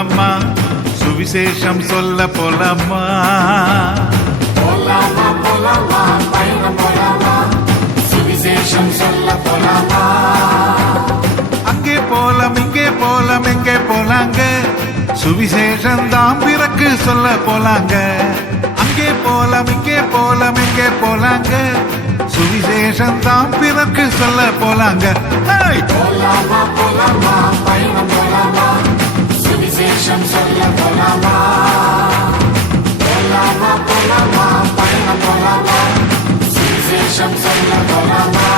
போலாமா சுவிசேஷம் சொல்ல போலாமா போலாமா போலாமா பயணம் போலாமா சுவிசேஷம் சொல்ல போலாமா அங்கே போலாம் இங்கே போலாம் எங்கே போலாங்க சுவிசேஷம் தான் பிறக்கு சொல்ல போலாங்க அங்கே போலாம் இங்கே போலாம் எங்கே போலாங்க சுவிசேஷம் தான் பிறக்கு சொல்ல போலாங்க போலாமா போலாமா பயணம் போலாமா சுவிசேஷம் சொல்ல போலாமா போலாமா போலாமா பயணம் போலாமா சுவிசேஷம் சொல்ல போலாமா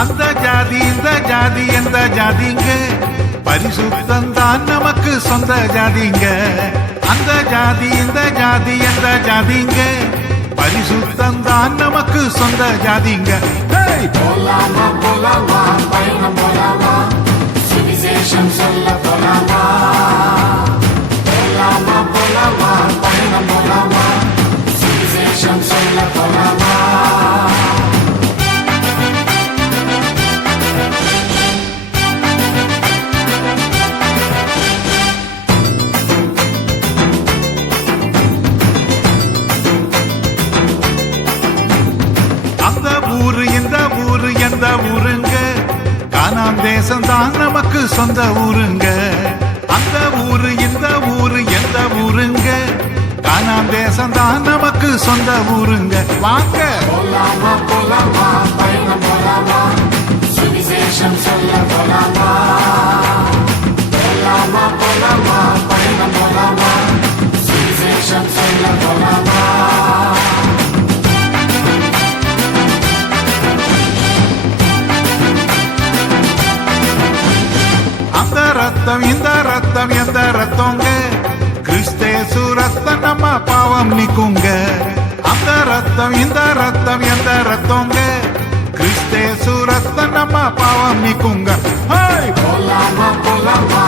அந்த ஜாதி இந்த ஜாதி எந்த ஜாதிங்க பரிசுத்தம் தான் நமக்கு சொந்த ஜாதிங்க அந்த ஜாதி இந்த ஜாதி எந்த ஜாதிங்க பரிசுத்தம் தான் நமக்கு சொந்த ஜாதிங்க போலாமா போலாமா பயணம் போலாமா சுவிசேஷம் சொல்ல போலாமா போலாமா போலாமா பயணம் போலாமா சுவிசேஷம் சொல்ல போலாமா அந்த ஊரு இந்த ஊரு எந்த ஊருங்க கானான் தேசம் தான் நமக்கு சொந்த ஊருங்க அந்த ஊரு இந்த ஊரு எந்த ஊருங்க கானான் தேசம் தான் நமக்கு சொந்த ஊருங்க வாங்க போலாமா போலாமா பயணம் போலாமா சுவிசேஷம் சொல்ல போலாமா போலாமா போலாமா பயணம் போலாமா சுவிசேஷம் சொல்ல போலாமா அந்த ரத்தம் இந்த ரத்தம் எந்த ரத்தங்க கிறிஸ்தேசு ரத்தம் நம்ம பாவம் நீக்குங்க அந்த ரத்தம் இந்த ரத்தம் எந்த ரத்தங்க கிறிஸ்தேசு ரத்தம் நம்ம பாவம் நீக்குங்க போலாமா போலாமா